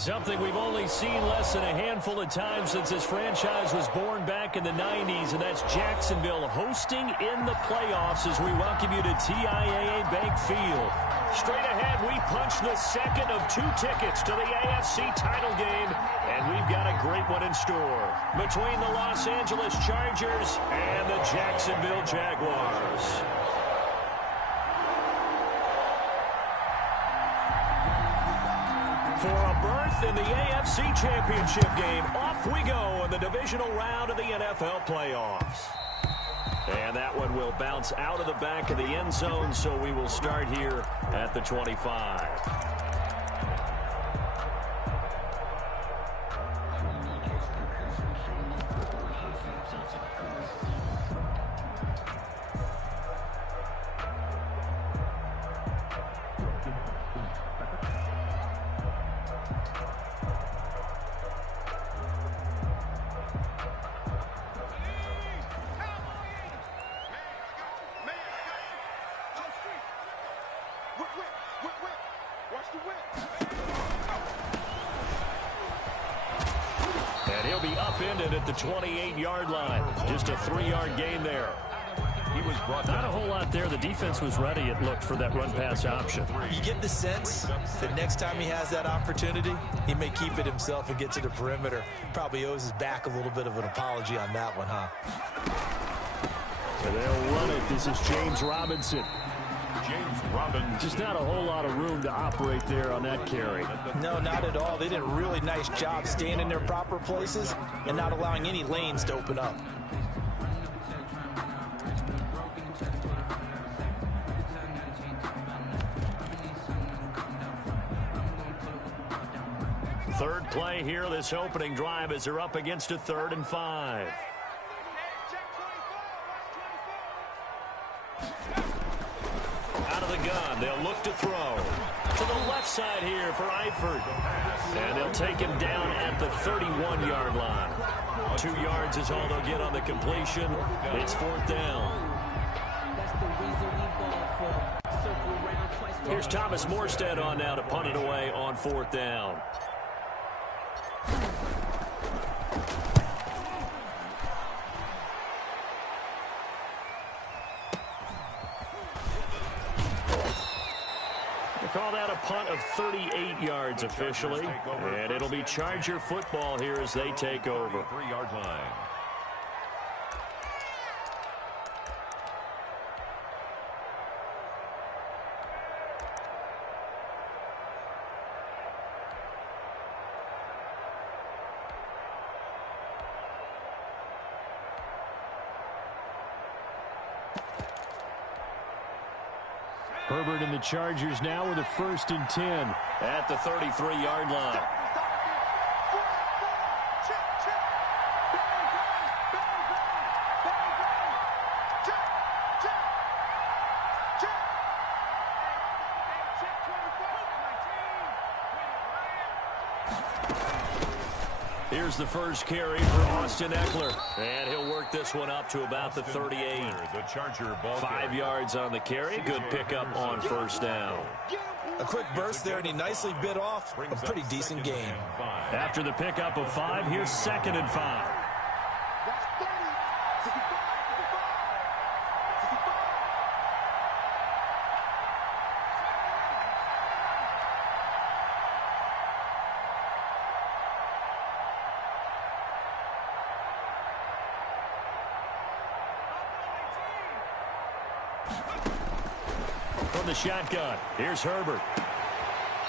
Something we've only seen less than a handful of times since this franchise was born back in the 90s, and that's Jacksonville hosting in the playoffs as we welcome you to TIAA Bank Field. Straight ahead, we punch the second of 2 tickets to the AFC title game, and we've got a great one in store between the Los Angeles Chargers and the Jacksonville Jaguars. For a berth in the AFC Championship game, off we go in the divisional round of the NFL playoffs. And that one will bounce out of the back of the end zone, so we will start here at the 25. And he'll be upended at the 28-yard line. Just a 3-yard gain there. He was brought down. Not a whole lot there. The defense was ready, it looked, for that run-pass option. You get the sense that next time he has that opportunity, he may keep it himself and get to the perimeter. Probably owes his back a little bit of an apology on that one, huh? So they'll run it. This is James Robinson. Just not a whole lot of room to operate there on that carry. No, not at all. They did a really nice job staying in their proper places and not allowing any lanes to open up. Third play here, this opening drive, as they're up against a 3rd and 5. Out of the gun, they'll look to throw. To the left side here for Eifert. And they'll take him down at the 31-yard line. 2 yards is all they'll get on the completion. It's 4th down. Here's Thomas Morstead on now to punt it away on 4th down. Call that a punt of 38 yards officially, and it'll be Charger football here as they take over. 3-yard line. Herbert and the Chargers now with a 1st and 10 at the 33-yard line. Here's the first carry for Austin Eckler. And he'll work this one up to about the 38. The Charger ball 5 yards on the carry. Good pickup on 1st down. A quick burst there, and he nicely bit off a pretty decent gain. After the pickup of 5, here's 2nd and 5. From the shotgun, here's Herbert.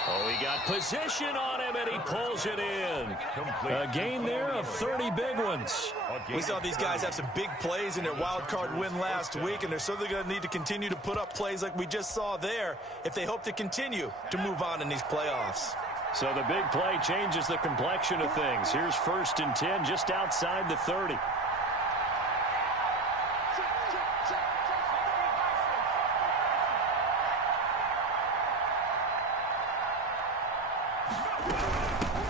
Oh, he got position on him, and he pulls it in. A gain there of 30 big ones. We saw these guys have some big plays in their wild card win last week, and they're certainly going to need to continue to put up plays like we just saw there if they hope to continue to move on in these playoffs. So the big play changes the complexion of things. Here's 1st and 10 just outside the 30.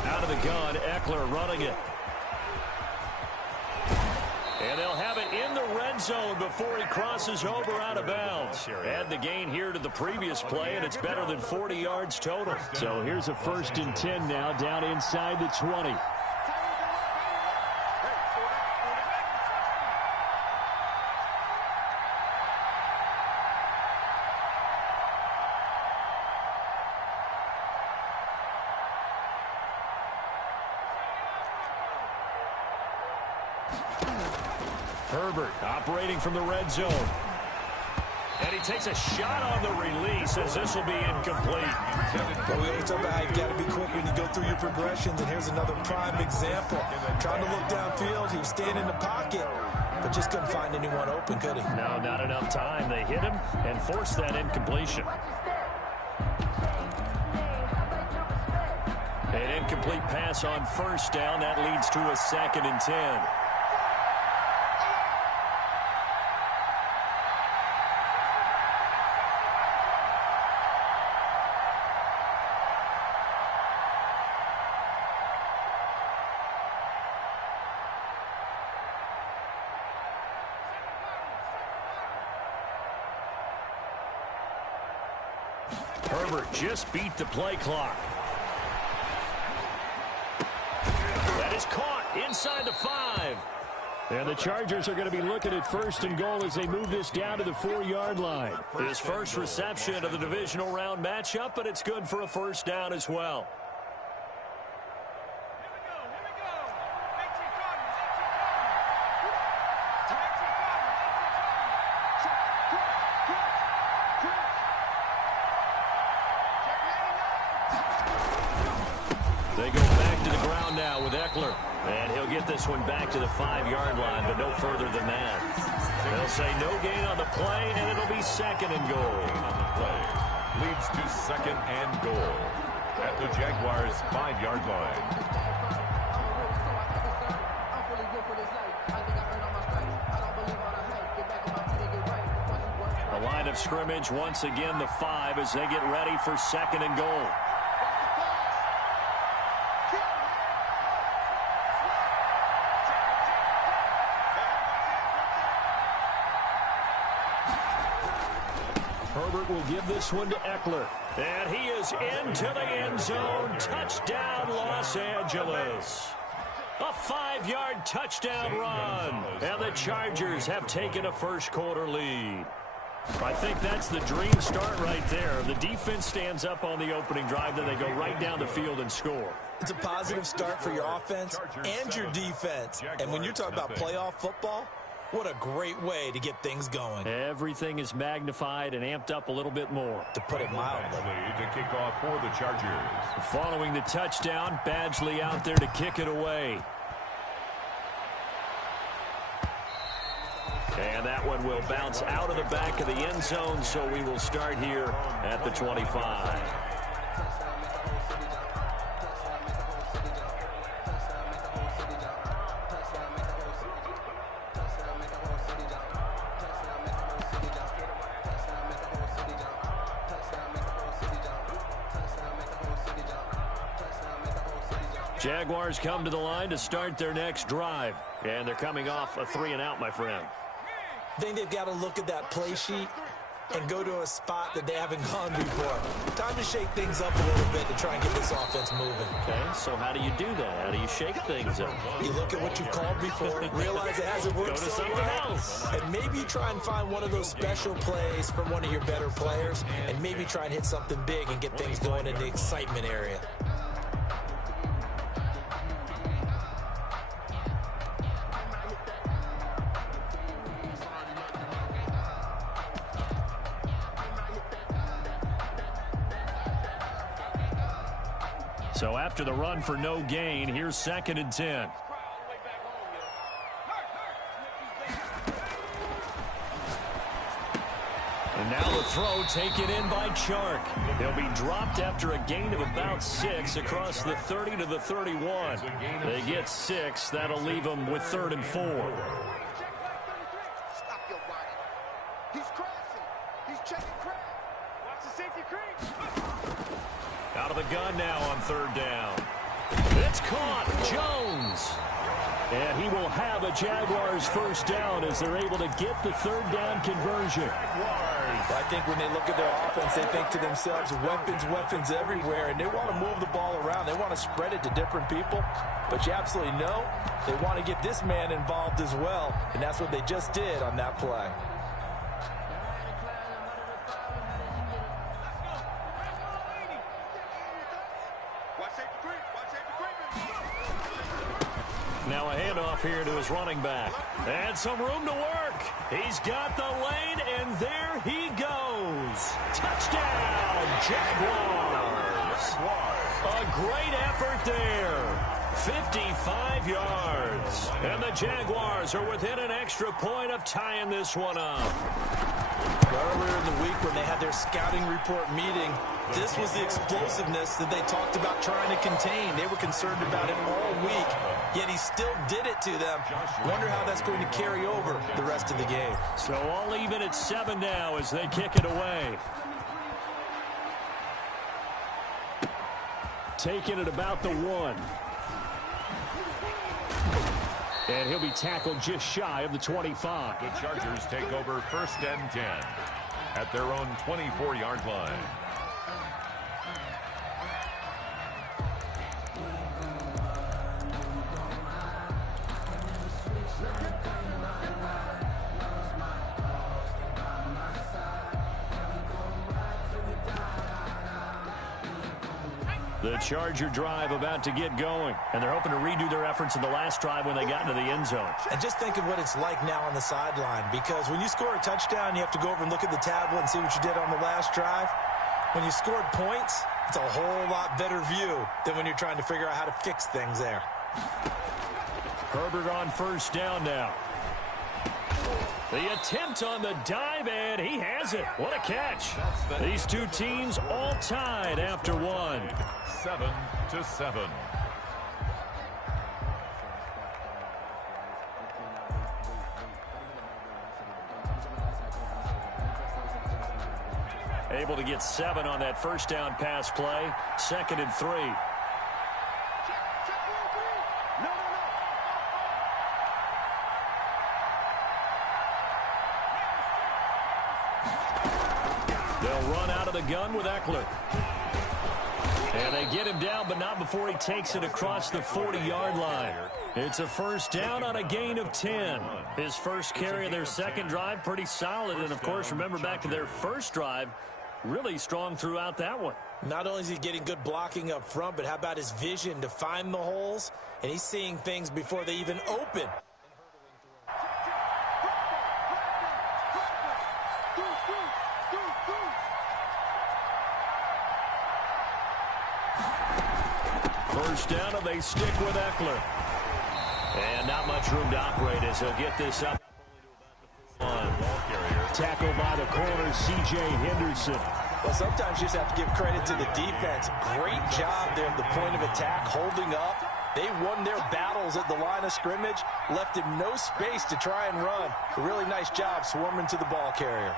Out of the gun, Eckler running it. And they'll have it in the red end zone before he crosses over out of bounds. Add the gain here to the previous play, and it's better than 40 yards total. So here's a 1st and 10 now, down inside the 20. Herbert operating from the red zone. And he takes a shot on the release as this will be incomplete. Well, we always talk about how you've got to be quick when you go through your progressions, and here's another prime example. Trying to look downfield, he was staying in the pocket, but just couldn't find anyone open, could he? No, not enough time. They hit him and forced that incompletion. An incomplete pass on 1st down. That leads to a 2nd and 10. Herbert just beat the play clock. That is caught inside the 5. And the Chargers are going to be looking at 1st and goal as they move this down to the 4-yard line. His first reception of the divisional round matchup, but it's good for a 1st down as well. They go back to the ground now with Eckler. And he'll get this one back to the 5-yard line, but no further than that. They'll say no gain on the play, and it'll be 2nd and goal. On the play leads to 2nd and goal at the Jaguars' 5-yard line. The line of scrimmage once again the 5 as they get ready for 2nd and goal. Herbert will give this one to Eckler. And he is into the end zone. Touchdown, Los Angeles. A 5-yard touchdown run. And the Chargers have taken a first-quarter lead. I think that's the dream start right there. The defense stands up on the opening drive, then they go right down the field and score. It's a positive start for your offense and your defense. And when you're talking about playoff football, what a great way to get things going. Everything is magnified and amped up a little bit more. To put it mildly. To kick off for the Chargers. Following the touchdown, Badgley out there to kick it away. And that one will bounce out of the back of the end zone, so we will start here at the 25. Jaguars come to the line to start their next drive. And they're coming off a 3-and-out, my friend. I think they've got to look at that play sheet and go to a spot that they haven't gone before. Time to shake things up a little bit to try and get this offense moving. Okay, so how do you do that? How do you shake things up? You look at what you've called before, realize it hasn't worked Go to so something well, else. and maybe you try and find one of those special plays from one of your better players, and maybe try and hit something big and get things going in the excitement area. So after the run for no gain, here's 2nd and 10. And now the throw taken in by Chark. He'll be dropped after a gain of about 6 across the 30 to the 31. They get 6. That'll leave them with 3rd and 4. Stop your body. He's crashing. He's checking crack. Watch the safety creep. Out of the gun now on 3rd down. It's caught. Jones. And he will have a Jaguars first down as they're able to get the third down conversion. I think when they look at their offense, they think to themselves, weapons, weapons everywhere, and they want to move the ball around. They want to spread it to different people. But you absolutely know they want to get this man involved as well, and that's what they just did on that play. Now a handoff here to his running back. And some room to work. He's got the lane, and there he goes. Touchdown, Jaguars. A great effort there. 55 yards. And the Jaguars are within an extra point of tying this one up. Earlier in the week when they had their scouting report meeting, this was the explosiveness that they talked about trying to contain. They were concerned about it all week, yet he still did it to them. Wonder how that's going to carry over the rest of the game. So all even at 7 now as they kick it away. Taking it about the 1. And he'll be tackled just shy of the 25. The Chargers take over 1st and 10 at their own 24-yard line. The Charger drive about to get going, and they're hoping to redo their efforts in the last drive when they got into the end zone. And just think of what it's like now on the sideline, because when you score a touchdown, you have to go over and look at the tablet and see what you did on the last drive. When you scored points, it's a whole lot better view than when you're trying to figure out how to fix things there. Herbert on 1st down now. The attempt on the dive, and he has it. What a catch. These two teams all tied after 1. 7-7. Able to get 7 on that 1st down pass play. 2nd and 3. They'll run out of the gun with Eckler. And they get him down, but not before he takes it across the 40-yard line. It's a 1st down on a gain of 10. His first carry of their 2nd drive, pretty solid. And, of course, remember back to their 1st drive, really strong throughout that one. Not only is he getting good blocking up front, but how about his vision to find the holes? And he's seeing things before they even open. First down, and they stick with Eckler. And not much room to operate as he'll get this up. Tackled by the corner, C.J. Henderson. Well, sometimes you just have to give credit to the defense. Great job there at the point of attack, holding up. They won their battles at the line of scrimmage, left him no space to try and run. A really nice job swarming to the ball carrier.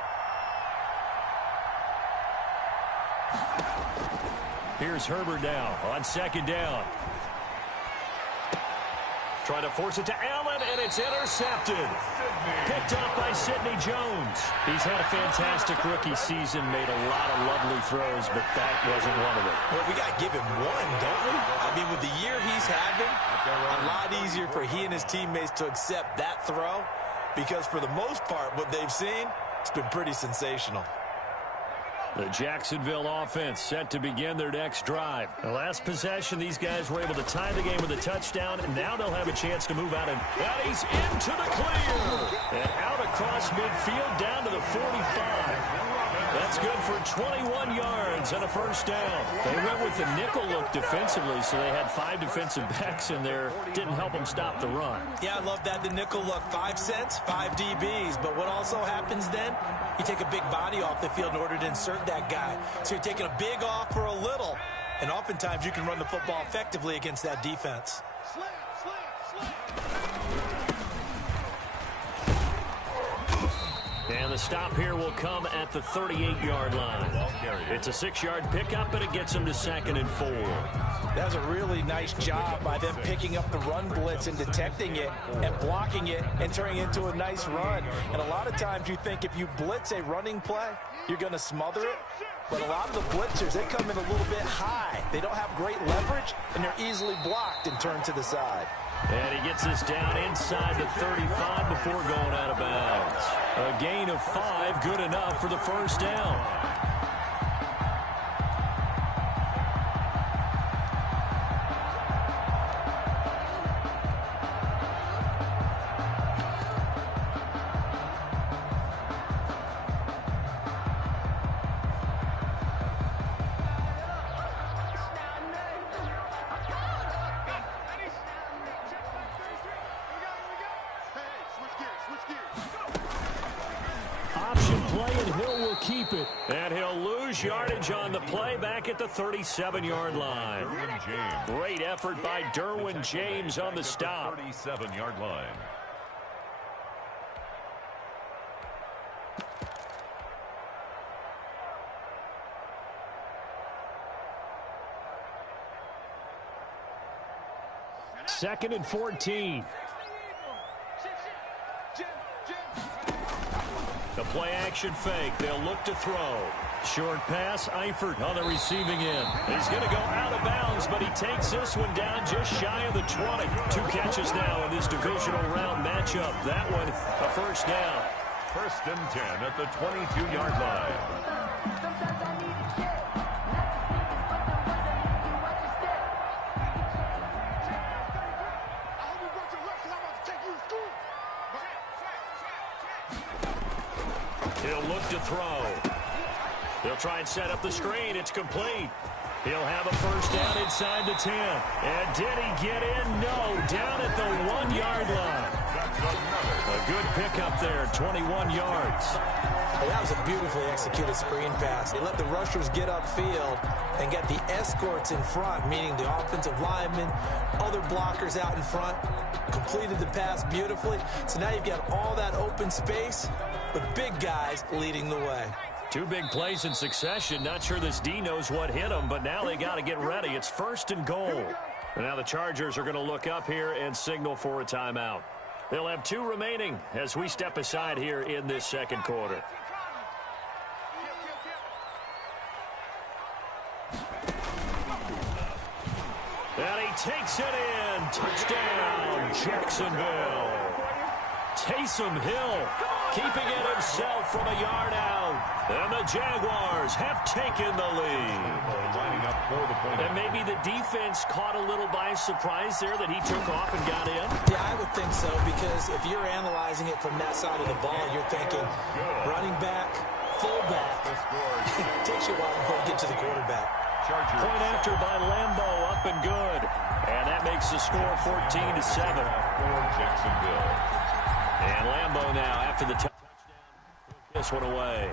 Here's Herbert now on 2nd down. Trying to force it to Allen, and it's intercepted. Picked up by Sidney Jones. He's had a fantastic rookie season, made a lot of lovely throws, but that wasn't one of them. Well, we got to give him one, don't we? I mean, with the year he's having, a lot easier for he and his teammates to accept that throw, because for the most part, what they've seen, it's been pretty sensational. The Jacksonville offense set to begin their next drive. The last possession, these guys were able to tie the game with a touchdown, and now they'll have a chance to move out. And he's into the clear. And out across midfield down to the 45. That's good for 21 yards and a 1st down. They went with the nickel look defensively, so they had 5 defensive backs in there. Didn't help them stop the run. Yeah, I love that. The nickel look, 5 cents, 5 DBs. But what also happens then, you take a big body off the field in order to insert that guy. So you're taking a big off for a little. And oftentimes you can run the football effectively against that defense. And the stop here will come at the 38-yard line. It's a 6-yard pickup, and it gets him to 2nd and 4. That was a really nice job by them picking up the run blitz and detecting it and blocking it and turning it into a nice run. And a lot of times you think if you blitz a running play, you're going to smother it. But a lot of the blitzers, they come in a little bit high. They don't have great leverage, and they're easily blocked and turned to the side. And he gets this down inside the 35 before going out of bounds. A gain of 5, good enough for the first down. Option play, and Hill will keep it. And he'll lose yardage on the play back at the 37-yard line. Great effort by Derwin James on the stop. 37-yard line. Second and 14. The play action fake. They'll look to throw. Short pass, Eifert on the receiving end. He's going to go out of bounds, but he takes this one down just shy of the 20. 2 catches now in this divisional round matchup. That one, a first down. First and 10 at the 22-yard line. He'll look to throw. They'll try and set up the screen. It's complete. He'll have a first down inside the 10. And did he get in? No. Down at the 1-yard line. A good pickup there, 21 yards. Well, that was a beautifully executed screen pass. They let the rushers get upfield and get the escorts in front, meaning the offensive linemen, other blockers out in front, completed the pass beautifully. So now you've got all that open space with big guys leading the way. 2 big plays in succession. Not sure this D knows what hit him, but now they got to get ready. It's first and goal. And now the Chargers are going to look up here and signal for a timeout. They'll have 2 remaining as we step aside here in this second quarter. And he takes it in. Touchdown, Jacksonville. Taysom Hill keeping it himself from a yard out. And the Jaguars have taken the lead. And maybe the defense caught a little by surprise there that he took off and got in. Yeah, I would think so, because if you're analyzing it from that side of the ball, you're thinking running back, fullback. It takes you a while before you get to the quarterback. Point after by Lambo, up and good. And that makes the score 14-7. For Jacksonville. And Lambo now, after the touchdown, this one away.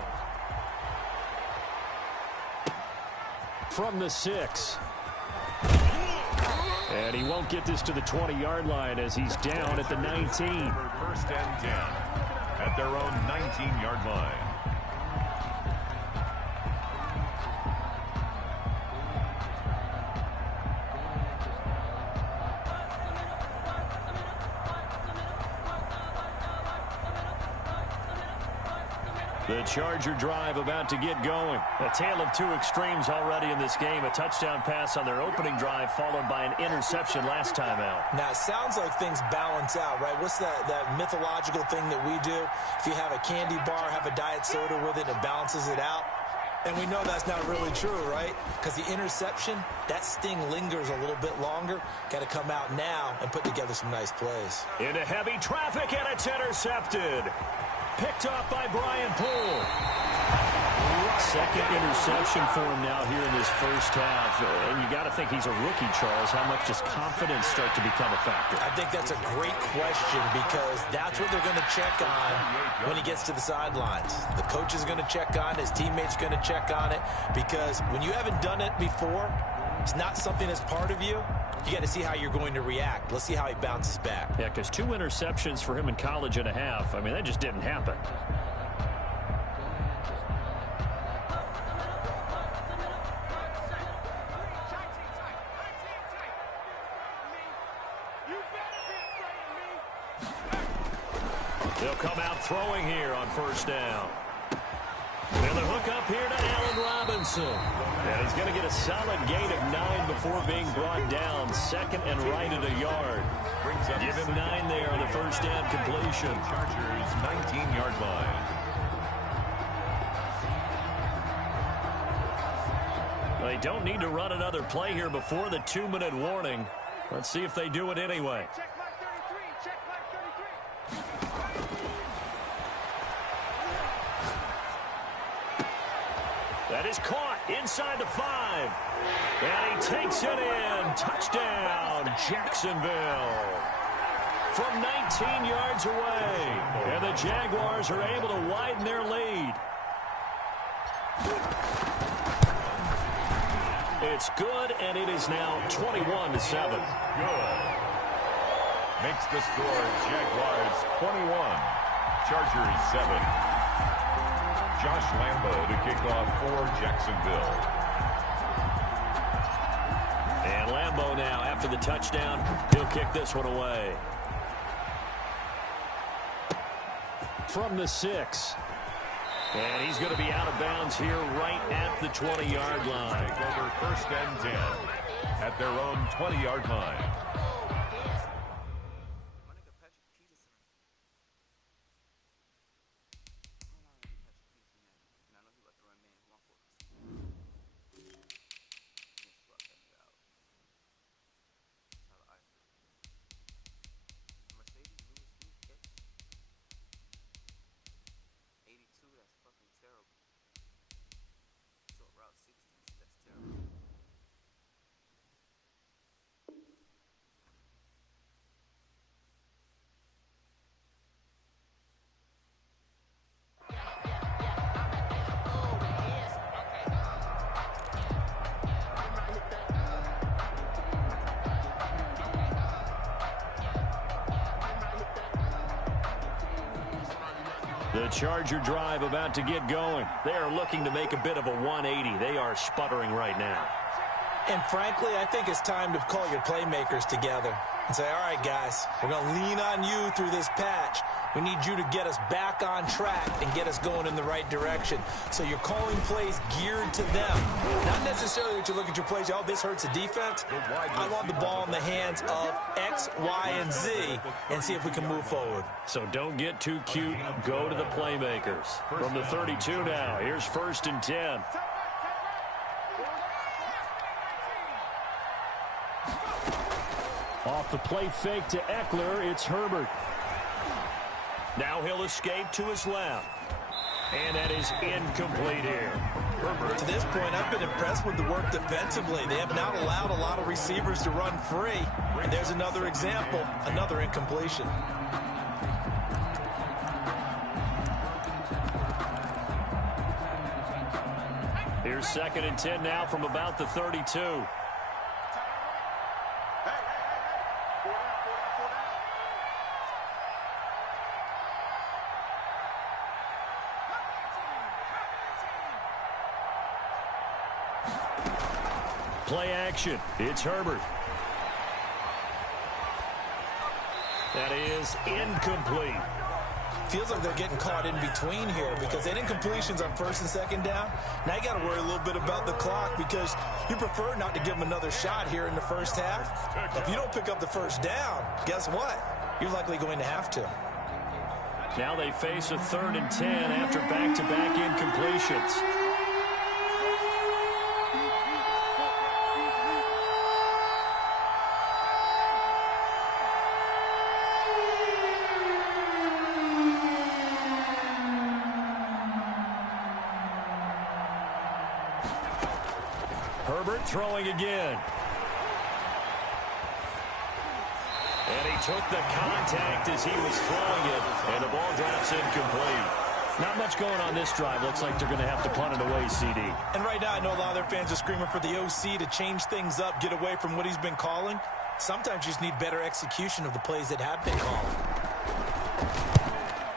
From the 6. And he won't get this to the 20-yard line as he's down at the 19. First and 10 at their own 19-yard line. The Charger drive about to get going. A tale of 2 extremes already in this game. A touchdown pass on their opening drive followed by an interception last time out. Now, it sounds like things balance out, right? What's that mythological thing that we do? If you have a candy bar, have a diet soda with it, it balances it out. And we know that's not really true, right? Because the interception, that sting lingers a little bit longer. Got to come out now and put together some nice plays. Into heavy traffic, and it's intercepted. Picked off by Brian Poole. Second interception for him now here in this first half. And you got to think he's a rookie, Charles. How much does confidence start to become a factor? I think that's a great question, because that's what they're going to check on when he gets to the sidelines. The coach is going to check on it. His teammates going to check on it, because when you haven't done it before, it's not something that's part of you. You got to see how you're going to react. Let's see how he bounces back. Yeah, because 2 interceptions for him in college and a half. I mean, that just didn't happen. They'll come out throwing here on first down. And the hook up here to Allen Robinson. And he's going to get a solid gain of 9 before being brought down. Second and right at a yard. Give him 9 there on the first down completion. Chargers 19-yard line. They don't need to run another play here before the 2-minute warning. Let's see if they do it anyway. Check mark 33. Check mark 33. That is caught inside the 5. And he takes it in. Touchdown, Jacksonville. From 19 yards away. And the Jaguars are able to widen their lead. It's good, and it is now 21-7. Good. Makes the score Jaguars 21, Chargers 7. Josh Lambo to kick off for Jacksonville. And Lambo now, after the touchdown, he'll kick this one away. From the 6. And he's going to be out of bounds here right at the 20-yard line. Over first and 10 at their own 20-yard line. The Charger drive about to get going. They are looking to make a bit of a 180. They are sputtering right now. And frankly, I think it's time to call your playmakers together and say, all right, guys, we're going to lean on you through this patch. We need you to get us back on track and get us going in the right direction. So you're calling plays geared to them. Not necessarily that you look at your plays, oh, this hurts the defense. I want the ball in the hands of X, Y, and Z and see if we can move forward. So don't get too cute. Go to the playmakers. From the 32 now, here's first and 10. Off the play fake to Eckler, it's Herbert. Now he'll escape to his left. And that is incomplete here. To this point, I've been impressed with the work defensively. They have not allowed a lot of receivers to run free. And there's another example, another incompletion. Here's second and 10 now from about the 32. Play action. It's Herbert. That is incomplete. Feels like they're getting caught in between here because they didn't completions on first and second down. Now you got to worry a little bit about the clock because you prefer not to give them another shot here in the first half. If you don't pick up the first down, guess what? You're likely going to have to. Now they face a 3rd and 10 after back-to-back incompletions. Herbert throwing again. And he took the contact as he was throwing it, and the ball drops incomplete. Not much going on this drive. Looks like they're going to have to punt it away, CD. And right now I know a lot of their fans are screaming for the OC to change things up, get away from what he's been calling. Sometimes you just need better execution of the plays that have been called.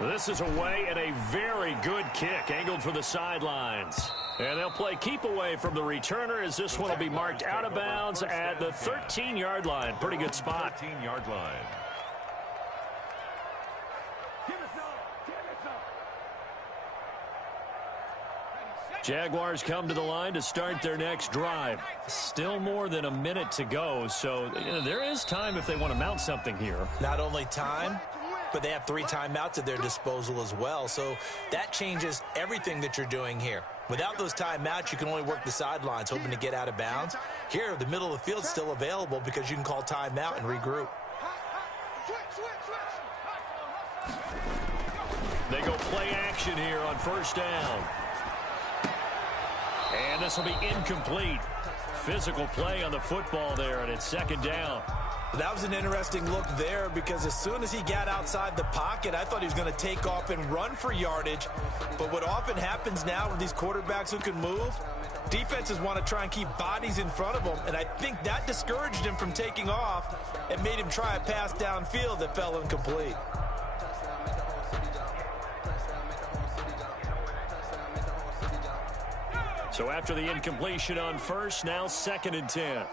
This is away and a very good kick, angled for the sidelines. And they'll play keep away from the returner as this one will be marked out of bounds at the 13-yard line. Pretty good spot. 13-yard line. Jaguars come to the line to start their next drive. Still more than a minute to go, so there is time if they want to mount something here. Not only time, but they have 3 timeouts at their disposal as well, so that changes everything that you're doing here. Without those timeouts, you can only work the sidelines, hoping to get out of bounds. Here, the middle of the field's still available because you can call timeout and regroup. They go play action here on first down. And this will be incomplete. Physical play on the football there, and it's second down. That was an interesting look there because as soon as he got outside the pocket, I thought he was going to take off and run for yardage. But what often happens now with these quarterbacks who can move, defenses want to try and keep bodies in front of them, and I think that discouraged him from taking off and made him try a pass downfield that fell incomplete. So after the incompletion on first, now 2nd and 10.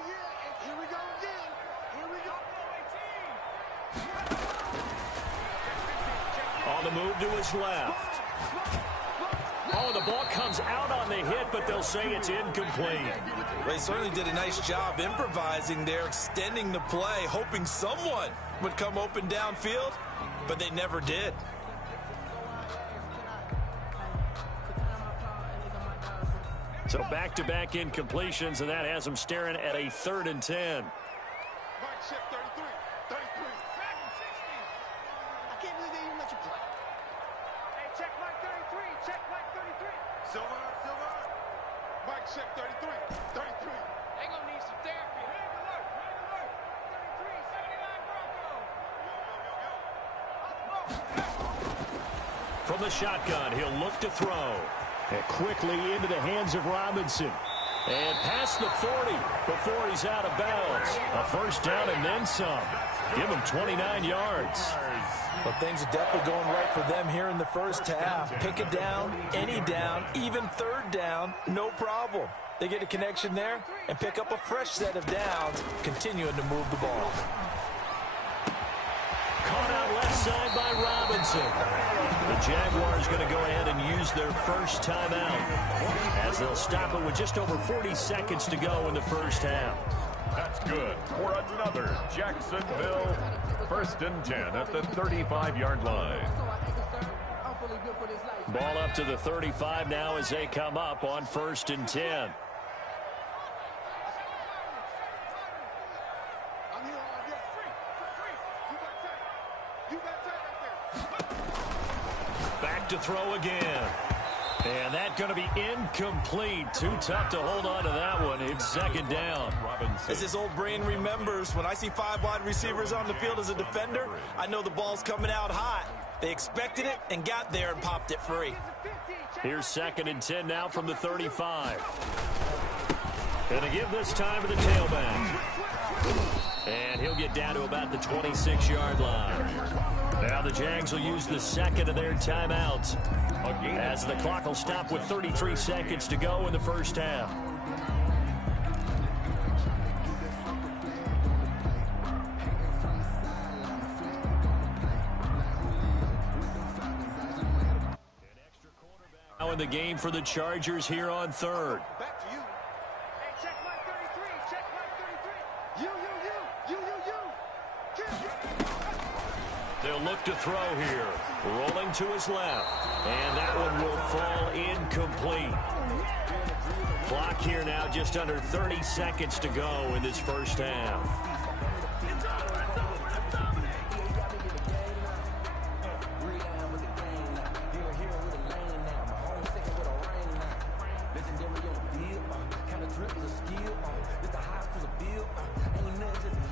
On the move to his left. Oh, the ball comes out on the hit, but they'll say it's incomplete. They certainly did a nice job improvising there, extending the play, hoping someone would come open downfield, but they never did. So back-to-back incompletions, and that has them staring at a 3rd and 10. Mike, check 33. 33. I can't believe they even let you play. Hey, check Mike 33. Check Mike 33. Silver. Mike, check 33. 33. They gonna need some therapy. Red alert. 33. 79 Broncos. From the shotgun, he'll look to throw. And quickly into the hands of Robinson. And past the 40 before he's out of bounds. A first down and then some. Give him 29 yards. Well, things are definitely going right for them here in the first half. Pick a down, any down, even 3rd down, no problem. They get a connection there and pick up a fresh set of downs, continuing to move the ball. Caught out left side by Robinson. The Jaguars going to go ahead and use their first timeout as they'll stop it with just over 40 seconds to go in the first half. That's good for another Jacksonville 1st and 10 at the 35-yard line. Ball up to the 35 now as they come up on 1st and 10. Back to throw again. And that's going to be incomplete. Too tough to hold on to that one. It's 2nd down. As his old brain remembers, when I see 5 wide receivers on the field as a defender, I know the ball's coming out hot. They expected it and got there and popped it free. Here's 2nd and 10 now from the 35. Going to give this time to the tailback. And he'll get down to about the 26-yard line. Now the Jags will use the 2nd of their timeouts as the clock will stop with 33 seconds to go in the first half. Now in the game for the Chargers here on 3rd. Back to you. Hey, check Mike 33. Check Mike 33. You. They'll look to throw here. Rolling to his left. And that one will fall incomplete. Clock here now just under 30 seconds to go in this first half.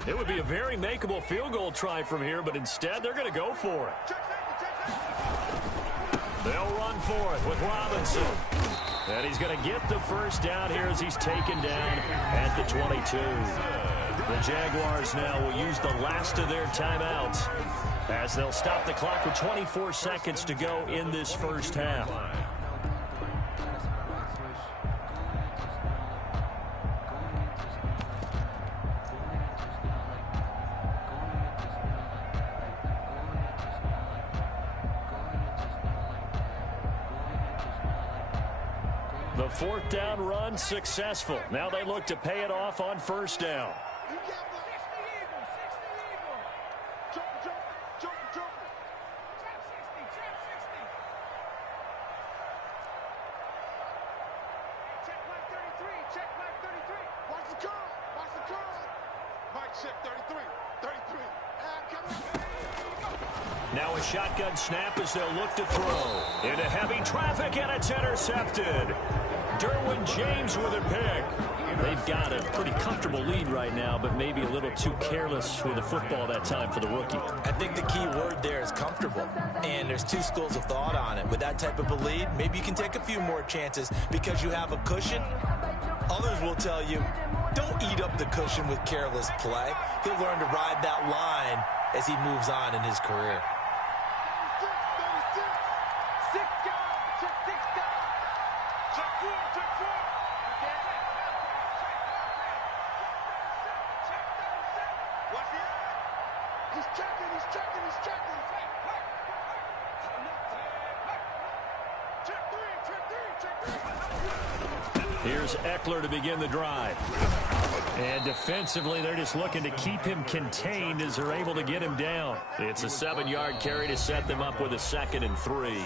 It would be a very makeable field goal try from here, but instead they're going to go for it. They'll run for it with Robinson. And he's going to get the first down here as he's taken down at the 22. The Jaguars now will use the last of their timeouts as they'll stop the clock with 24 seconds to go in this first half. The fourth down run successful. Now they look to pay it off on first down. Now a shotgun snap as they'll look to throw. Into heavy traffic, and it's intercepted. Derwin James with a pick. They've got a pretty comfortable lead right now, but maybe a little too careless with the football that time for the rookie. I think the key word there is comfortable, and there's two schools of thought on it. With that type of a lead, maybe you can take a few more chances because you have a cushion. Others will tell you, don't eat up the cushion with careless play. He'll learn to ride that line as he moves on in his career. Here's Eckler to begin the drive. And defensively, they're just looking to keep him contained as they're able to get him down. It's a 7-yard carry to set them up with a 2nd and 3.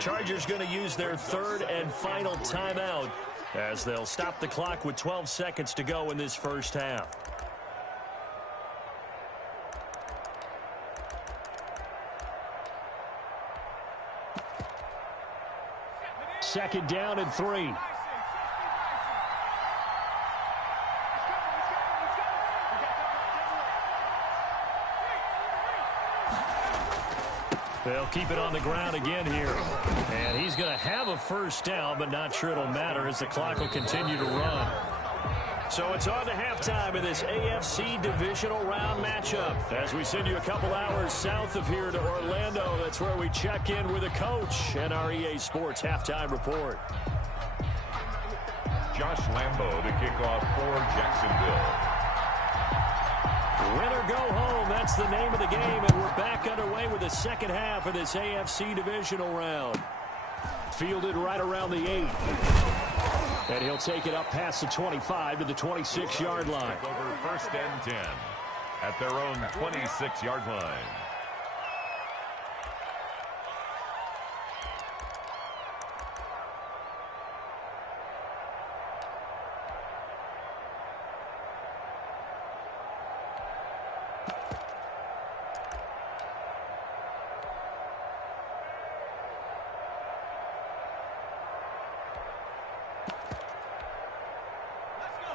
Chargers going to use their third and final timeout as they'll stop the clock with 12 seconds to go in this first half. Second down and 3. They'll keep it on the ground again here. And he's going to have a first down, but not sure it'll matter as the clock will continue to run. So it's on to halftime in this AFC divisional round matchup. As we send you a couple hours south of here to Orlando, that's where we check in with the coach and our EA Sports halftime report. Josh Lambo to kick off for Jacksonville. Win or go home, that's the name of the game, and we're back underway with the second half of this AFC divisional round. Fielded right around the 8. And he'll take it up past the 25 to the 26-yard line. Over 1st and 10 at their own 26-yard line.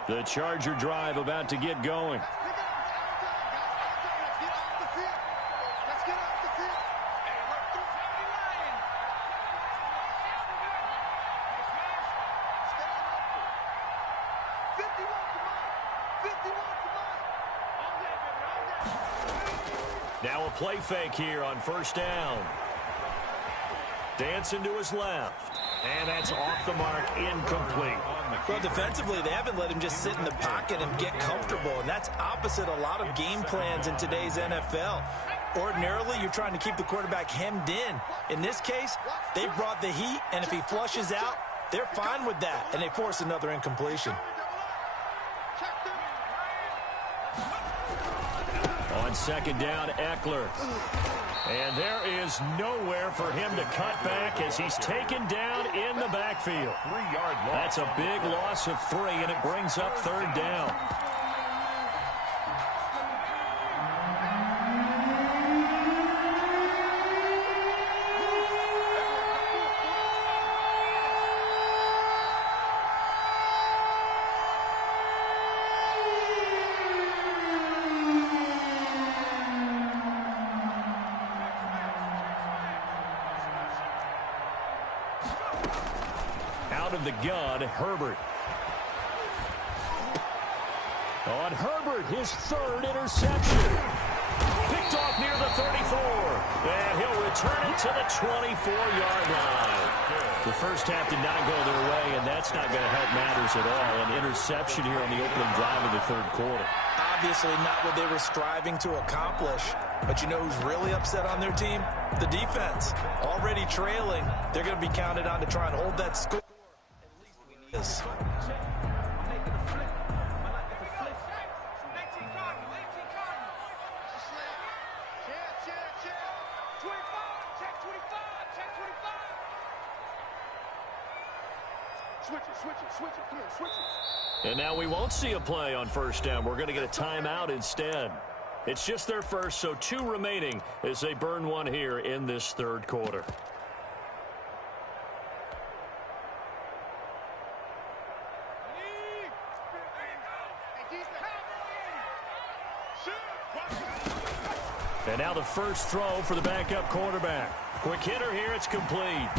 The Charger drive about to get going. Now a play fake here on first down. Dancing to his left. And that's off the mark, incomplete. Well, defensively, they haven't let him just sit in the pocket and get comfortable, and that's opposite a lot of game plans in today's NFL. Ordinarily, you're trying to keep the quarterback hemmed in. In this case, they brought the heat, and if he flushes out, they're fine with that, and they force another incompletion. On second down, Eckler. And there is nowhere for him to cut back as he's taken down in the backfield. 3-yard loss. That's a big loss of 3, and it brings up third down. Out of the gun, Herbert. On Herbert, his third interception. Picked off near the 34. And he'll return it to the 24-yard line. The first half did not go their way, and that's not going to help matters at all. An interception here on the opening drive of the third quarter. Obviously not what they were striving to accomplish. But you know who's really upset on their team? The defense. Already trailing. They're going to be counted on to try and hold that score. At least we is. And now we won't see a play on first down. We're going to get a timeout instead. It's just their first, so 2 remaining as they burn one here in this third quarter. And now the first throw for the backup quarterback. Quick hitter here, it's complete.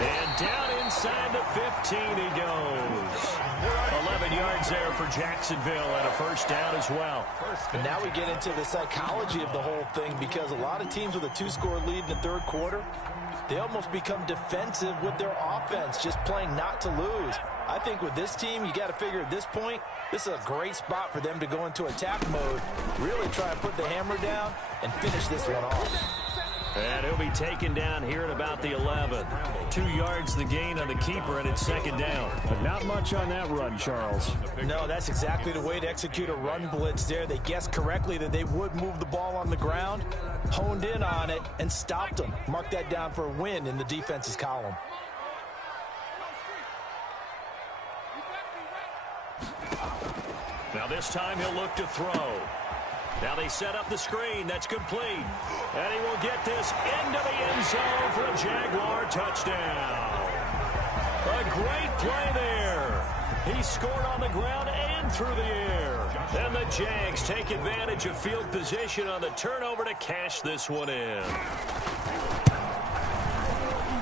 And down inside the 15 he goes. 11 yards there for Jacksonville and a first down as well. And now we get into the psychology of the whole thing, because a lot of teams with a 2-score lead in the third quarter, they almost become defensive with their offense, just playing not to lose. I think with this team, you got to figure at this point, this is a great spot for them to go into attack mode, really try and put the hammer down and finish this one off. And he'll be taken down here at about the 11. 2 yards the gain on the keeper, and it's second down. But not much on that run, Charles. No, that's exactly the way to execute a run blitz there. They guessed correctly that they would move the ball on the ground, honed in on it, and stopped them. Mark that down for a win in the defense's column. Now this time he'll look to throw. Now they set up the screen. That's complete. And he will get this into the end zone for a Jaguar touchdown. A great play there. He scored on the ground and through the air. And the Jags take advantage of field position on the turnover to cash this one in.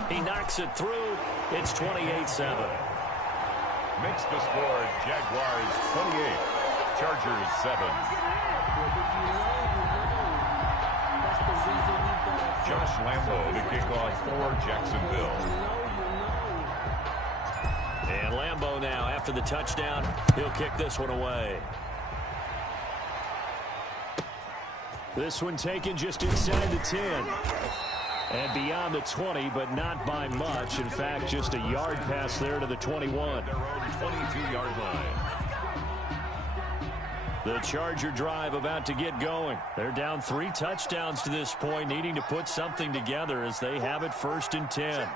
He knocks it through. It's 28-7. Makes the score Jaguars 28, Chargers 7. Josh Lambo to kick off for Jacksonville. And Lambo now, after the touchdown, he'll kick this one away. This one taken just inside the 10. And beyond the 20, but not by much. In fact, just a yard pass there to the 21. Their own 22-yard line. The Charger drive about to get going. They're down 3 touchdowns to this point, needing to put something together as they have it 1st and 10.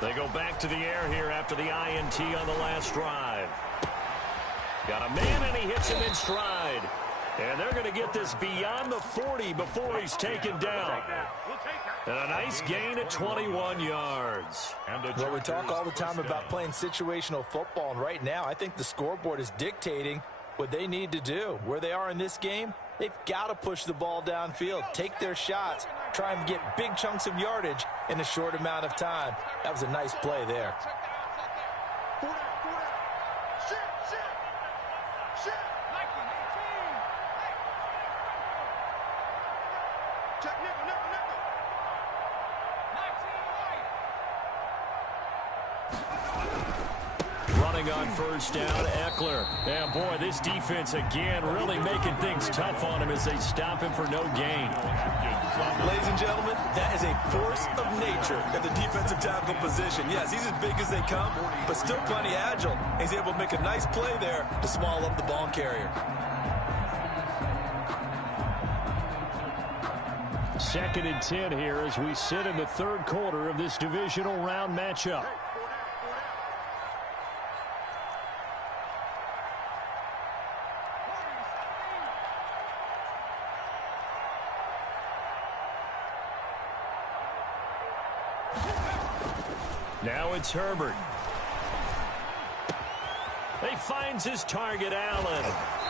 They go back to the air here after the INT on the last drive. Got a man, and he hits him in stride. And they're going to get this beyond the 40 before he's taken down. And a nice gain at 21 yards. Well, we talk all the time about playing situational football, and right now I think the scoreboard is dictating what they need to do. Where they are in this game, they've got to push the ball downfield, take their shots, try and get big chunks of yardage in a short amount of time. That was a nice play there. Running on first down, Eckler. And boy, this defense again really making things tough on him as they stop him for no gain. Ladies and gentlemen, that is a force of nature at the defensive tackle position. Yes, he's as big as they come, but still plenty agile. He's able to make a nice play there to swallow up the ball carrier. 2nd and 10 here as we sit in the third quarter of this divisional round matchup. Now it's Herbert. He finds his target, Allen.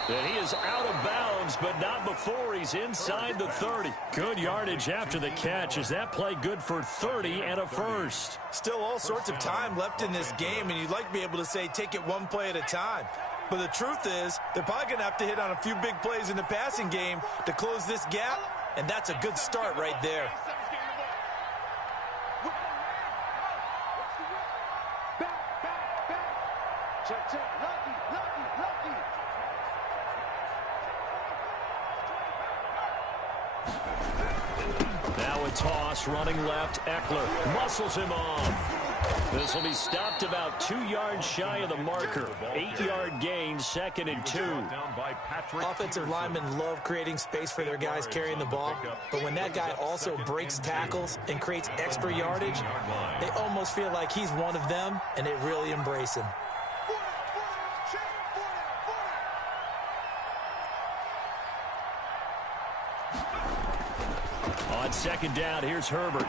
And he is out of bounds, but not before he's inside the 30. Good yardage after the catch. Is that play good for 30 and a first? Still all sorts of time left in this game, and you'd like to be able to say take it one play at a time. But the truth is, they're probably going to have to hit on a few big plays in the passing game to close this gap, and that's a good start right there. Check, check, lucky, lucky, lucky. Now a toss, running left, Eckler muscles him off. This will be stopped about 2 yards shy of the marker. 8-yard gain, 2nd and 2. Offensive linemen love creating space for their guys carrying the ball, but when that guy also breaks tackles and creates extra yardage, they almost feel like he's one of them, and they really embrace him. On 2nd down, here's Herbert.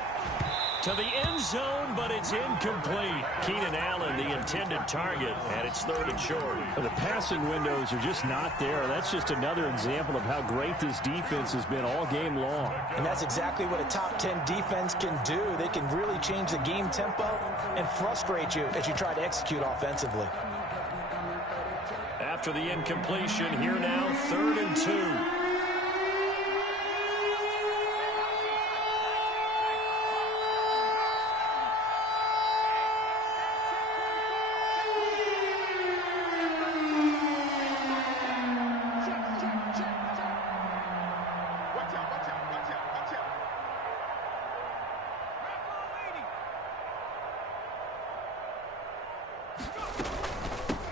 To the end zone, but it's incomplete. Keenan Allen, the intended target, and it's 3rd and short. The passing windows are just not there. That's just another example of how great this defense has been all game long. And that's exactly what a top 10 defense can do. They can really change the game tempo and frustrate you as you try to execute offensively. After the incompletion, here now, 3rd and 2.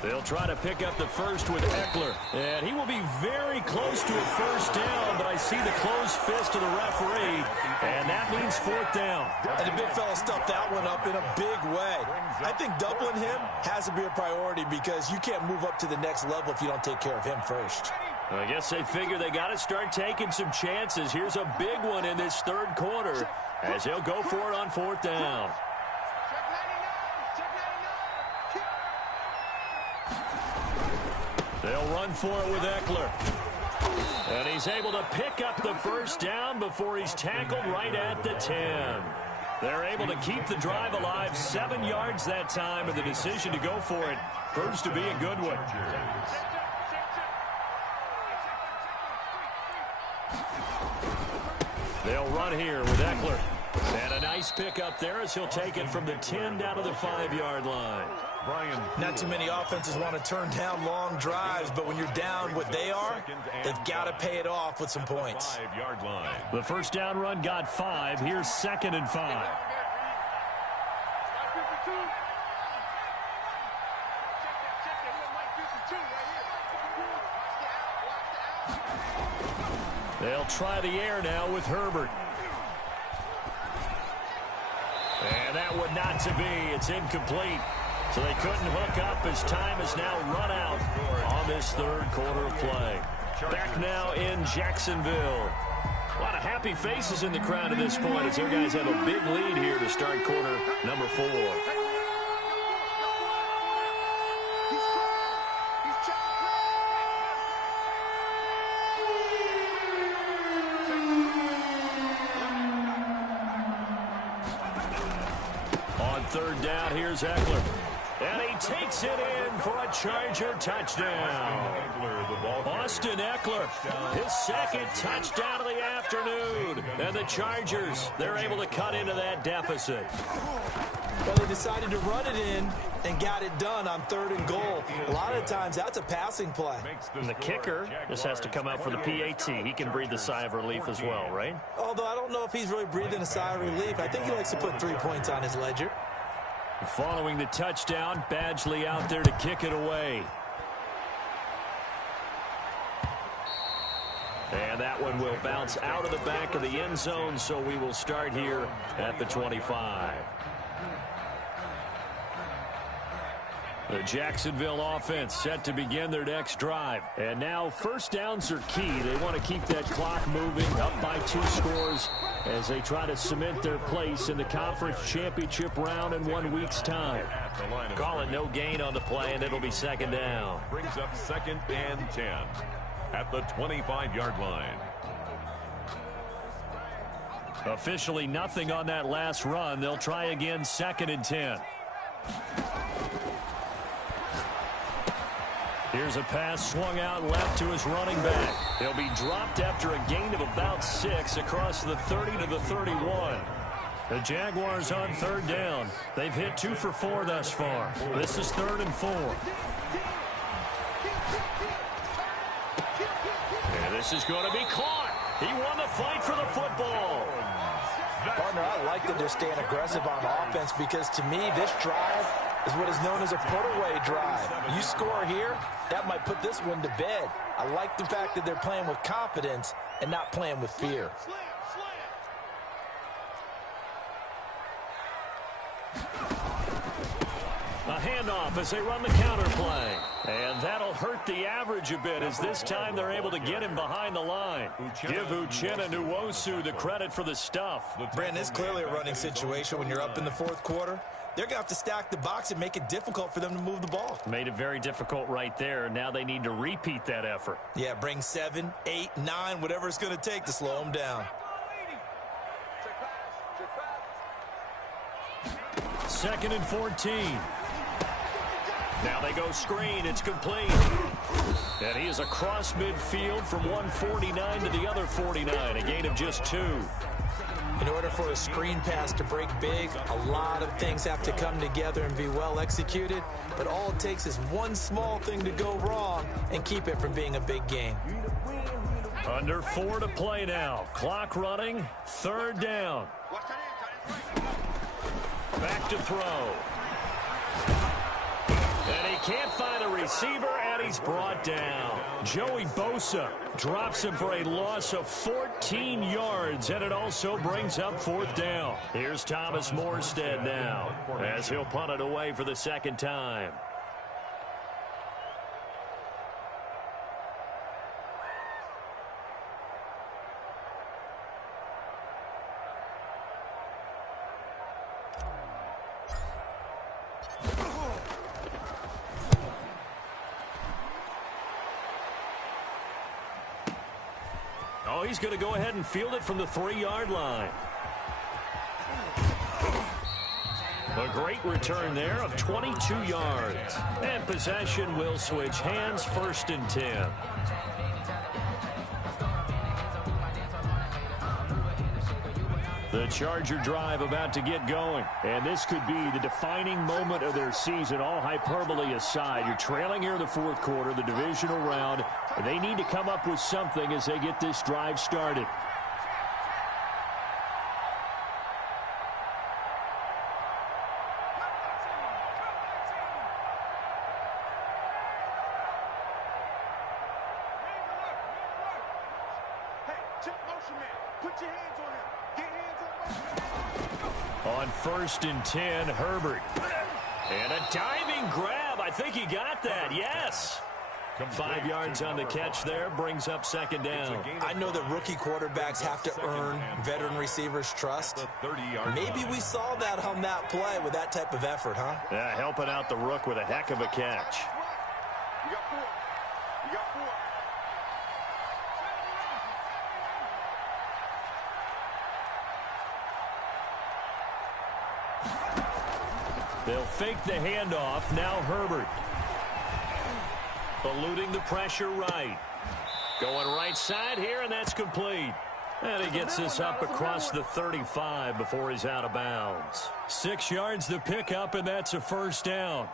They'll try to pick up the first with Eckler. And he will be very close to a first down, but I see the closed fist of the referee, and that means 4th down. And the big fella stuffed that one up in a big way. I think doubling him has to be a priority because you can't move up to the next level if you don't take care of him first. I guess they figure they got to start taking some chances. Here's a big one in this 3rd quarter as he'll go for it on 4th down. They'll run for it with Eckler. And he's able to pick up the first down before he's tackled right at the 10. They're able to keep the drive alive, 7 yards that time, and the decision to go for it proves to be a good one. They'll run here with Eckler. And a nice pickup there as he'll take it from the 10 down to the 5-yard line. Not too many offenses want to turn down long drives, but when you're down what they are, they've got to pay it off with some points. The first down run got 5. Here's 2nd and 5. They'll try the air now with Herbert. And that would not to be. It's incomplete. So they couldn't hook up as time has now run out on this 3rd quarter of play. Back now in Jacksonville. A lot of happy faces in the crowd at this point as their guys have a big lead here to start quarter number 4. On 3rd down, here's Eckler. And he takes it in for a Charger touchdown. Austin Eckler, his 2nd touchdown of the afternoon. And the Chargers, they're able to cut into that deficit. Well, they decided to run it in and got it done on 3rd and goal. A lot of times, that's a passing play. And the kicker just has to come out for the PAT. He can breathe a sigh of relief as well, right? Although I don't know if he's really breathing a sigh of relief. I think he likes to put 3 points on his ledger. Following the touchdown, Badgley out there to kick it away. And that one will bounce out of the back of the end zone, so we will start here at the 25. The Jacksonville offense set to begin their next drive. And now first downs are key. They want to keep that clock moving up by 2 scores as they try to cement their place in the conference championship round in 1 week's time. Call it no gain on the play, and it'll be 2nd down. Brings up 2nd and 10 at the 25-yard line. Officially nothing on that last run. They'll try again 2nd and 10. Here's a pass swung out left to his running back. He'll be dropped after a gain of about 6 across the 30 to the 31. The Jaguars on 3rd down. They've hit 2 for 4 thus far. This is 3rd and 4. And this is going to be caught. He won the fight for the football. Partner, I like that they're staying aggressive on offense because to me, this drive is what is known as a put-away drive. You score here, that might put this one to bed. I like the fact that they're playing with confidence and not playing with fear. A handoff as they run the counter play. And that'll hurt the average a bit as this time they're able to get him behind the line. Give Uchenna Nwosu the credit for the stuff. Brandon, it's clearly a running situation when you're up in the fourth quarter. They're going to have to stack the box and make it difficult for them to move the ball. Made it very difficult right there. Now they need to repeat that effort. Yeah, bring 7, 8, 9, whatever it's going to take to slow them down. 2nd and 14. Now they go screen. It's complete. And he is across midfield from 149 to the other 49. A gain of just 2. In order for a screen pass to break big, a lot of things have to come together and be well executed. But all it takes is one small thing to go wrong and keep it from being a big gain. Under 4 to play now. Clock running. 3rd down. Back to throw. And he can't find a receiver, and he's brought down. Joey Bosa drops him for a loss of 14 yards, and it also brings up 4th down. Here's Thomas Morstead now as he'll punt it away for the 2nd time. Oh, he's going to go ahead and field it from the 3-yard line. A great return there of 22 yards. And possession will switch hands, 1st and 10. The Charger drive about to get going. And this could be the defining moment of their season, all hyperbole aside. You're trailing here in the 4th quarter, the divisional round. And they need to come up with something as they get this drive started. On 1st and 10, Herbert. And a diving grab. I think he got that. Yes. 5 yards on the catch there. Brings up 2nd down. I know that rookie quarterbacks have to earn veteran receivers' trust. Maybe we saw that on that play with that type of effort, huh? Yeah, helping out the rook with a heck of a catch. You got 4. You got 4. They'll fake the handoff. Now Herbert. Eluding the pressure right. Going right side here, and that's complete. And he gets this up across the 35 before he's out of bounds. 6 yards the pickup, and that's a 1st down.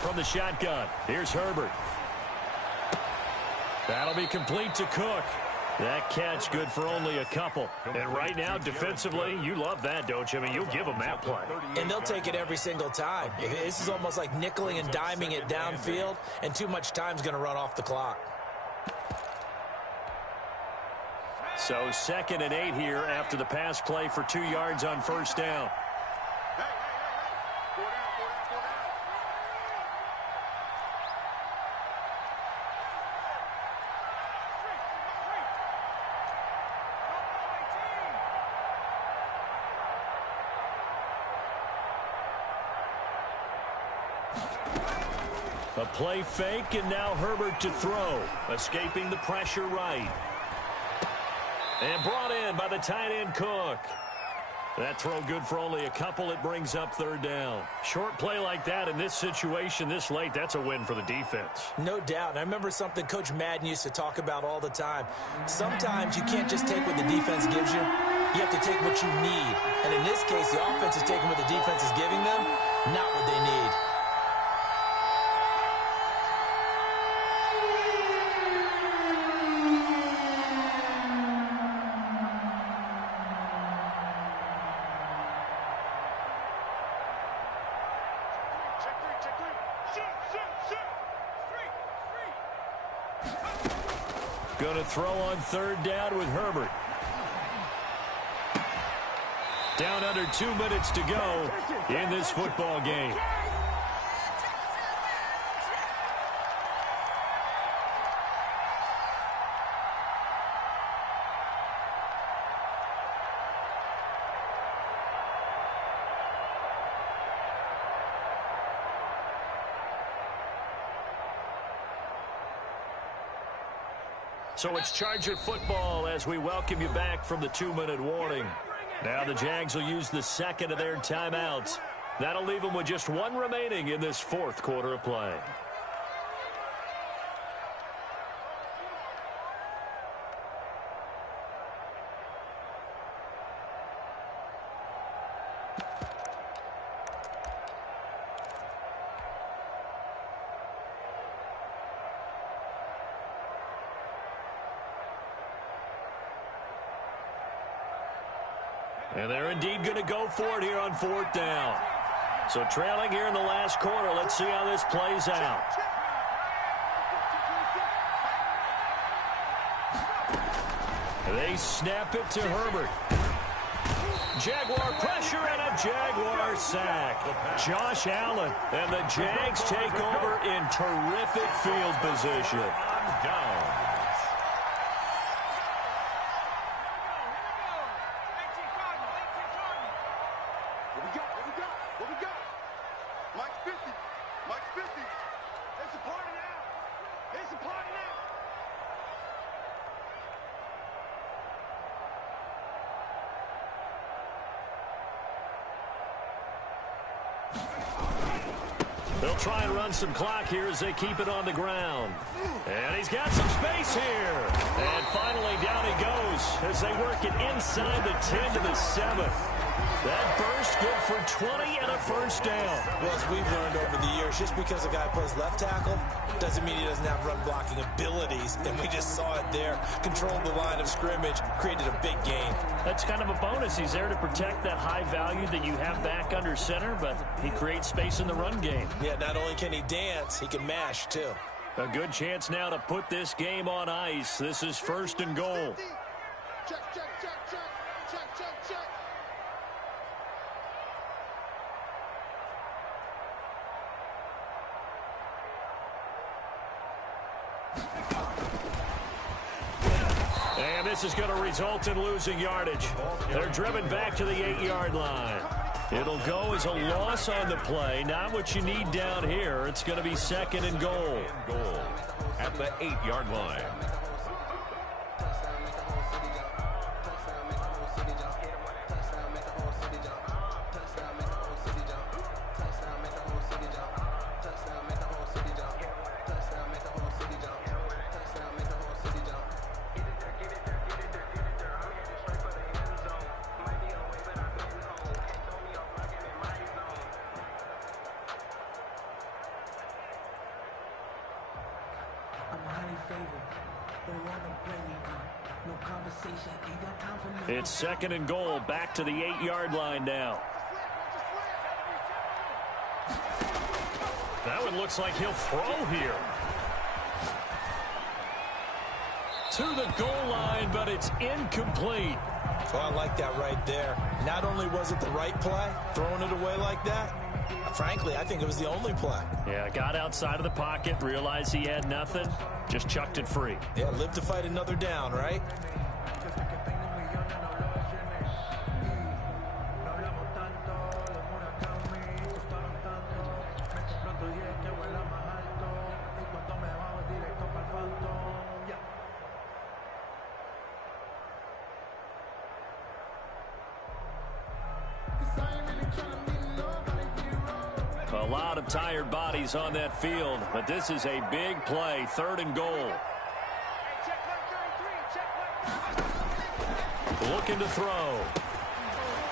From the shotgun, here's Herbert. That'll be complete to Cook. That catch good for only a couple. And right now, defensively, you love that, don't you? I mean, you'll give them that play. And they'll take it every single time. This is almost like nickeling and diming it downfield, and too much time's going to run off the clock. So 2nd and 8 here after the pass play for 2 yards on 1st down. A play fake, and now Herbert to throw. Escaping the pressure right. And brought in by the tight end Cook. That throw good for only a couple. It brings up third down. Short play like that in this situation this late, that's a win for the defense. No doubt. And I remember something Coach Madden used to talk about all the time. Sometimes you can't just take what the defense gives you. You have to take what you need. And in this case, the offense is taking what the defense is giving them, not what they need. Going to throw on third down with Herbert. Down under 2 minutes to go in this football game. So it's Charger football as we welcome you back from the 2-minute warning. Now the Jags will use the second of their timeouts. That'll leave them with just one remaining in this fourth quarter of play. And they're indeed going to go for it here on fourth down. So trailing here in the last quarter. Let's see how this plays out. They snap it to Herbert. Jaguar pressure and a Jaguar sack. Josh Allen and the Jags take over in terrific field position. Down. They'll try and run some clock here as they keep it on the ground. And he's got some space here. And finally down he goes as they work it inside the 10 to the 7. That burst good for 20 and a first down. Well, as we've learned over the years, just because a guy plays left tackle doesn't mean he doesn't have run blocking abilities. And we just saw it there. Controlled the line of scrimmage, created a big gain. That's kind of a bonus. He's there to protect that high value that you have back under center, but he creates space in the run game. Yeah, not only can he dance, he can mash too. A good chance now to put this game on ice. This is first and goal. Check, check, check, check, check, check, check. And this is going to result in losing yardage. They're driven back to the 8-yard line. It'll go as a loss on the play. Not what you need down here. It's going to be second and goal. At the 8-yard line. It's second and goal, back to the 8-yard line now. That one looks like he'll throw here. To the goal line, but it's incomplete. Oh, I like that right there. Not only was it the right play, throwing it away like that, frankly, I think it was the only play. Yeah, got outside of the pocket, realized he had nothing, just chucked it free. Yeah, live to fight another down, right? A lot of tired bodies on that field, but this is a big play, 3rd and goal. Looking to throw.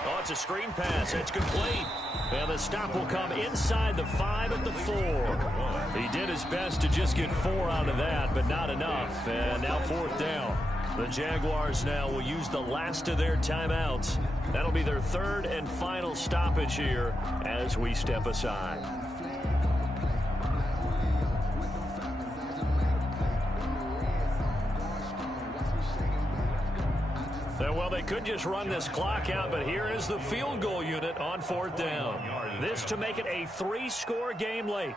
Oh, it's a screen pass. It's complete. And the stop will come inside the 5 at the 4. He did his best to just get 4 out of that, but not enough. And now 4th down. The Jaguars now will use the last of their timeouts. That'll be their 3rd and final stoppage here as we step aside. Well, they could just run this clock out, but here is the field goal unit on 4th down. This to make it a 3-score game late.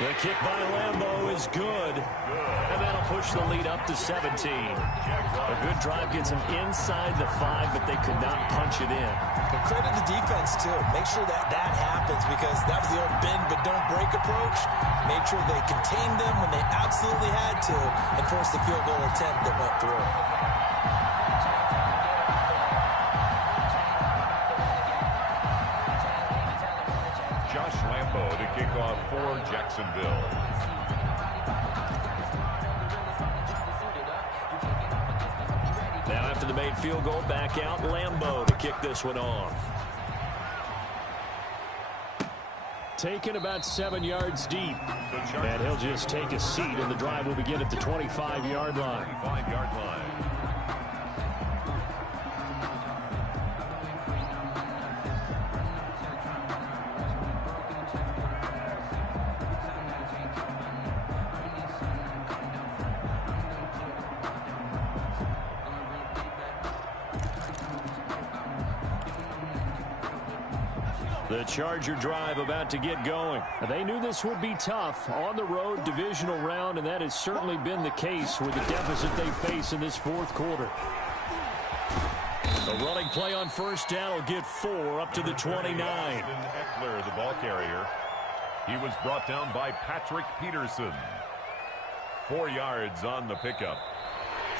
The kick by Lambeau is good. And that'll push the lead up to 17. A good drive gets them inside the 5, but they could not punch it in. And credit the defense, too. Make sure that happens, because that was the old bend but don't break approach. Made sure they contained them when they absolutely had to and forced the field goal attempt that went through. Josh Lambeau to kick off for Jacksonville. Now after the made field goal, back out Lambeau to kick this one off. Taken about 7 yards deep. And he'll just take a seat, and the drive will begin at the 25-yard line. 25-yard line. The Charger drive about to get going. They knew this would be tough on the road divisional round, and that has certainly been the case with the deficit they face in this 4th quarter. The running play on 1st down will get 4 up to the 29. Eckler, the ball carrier. He was brought down by Patrick Peterson. 4 yards on the pickup.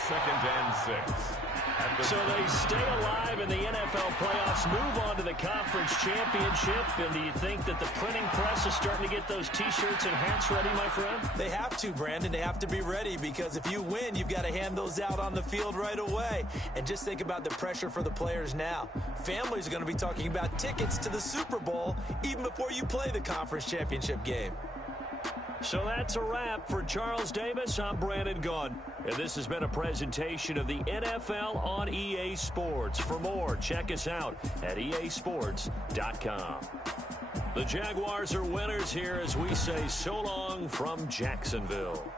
2nd and 6. So they stay alive in the NFL playoffs, move on to the conference championship. And do you think that the printing press is starting to get those T-shirts and hats ready, my friend? They have to, Brandon. They have to be ready, because if you win, you've got to hand those out on the field right away. And just think about the pressure for the players now. Families are going to be talking about tickets to the Super Bowl even before you play the conference championship game. So that's a wrap for Charles Davis. I'm Brandon Gunn, and this has been a presentation of the NFL on EA Sports. For more, check us out at easports.com. The Jaguars are winners here as we say so long from Jacksonville.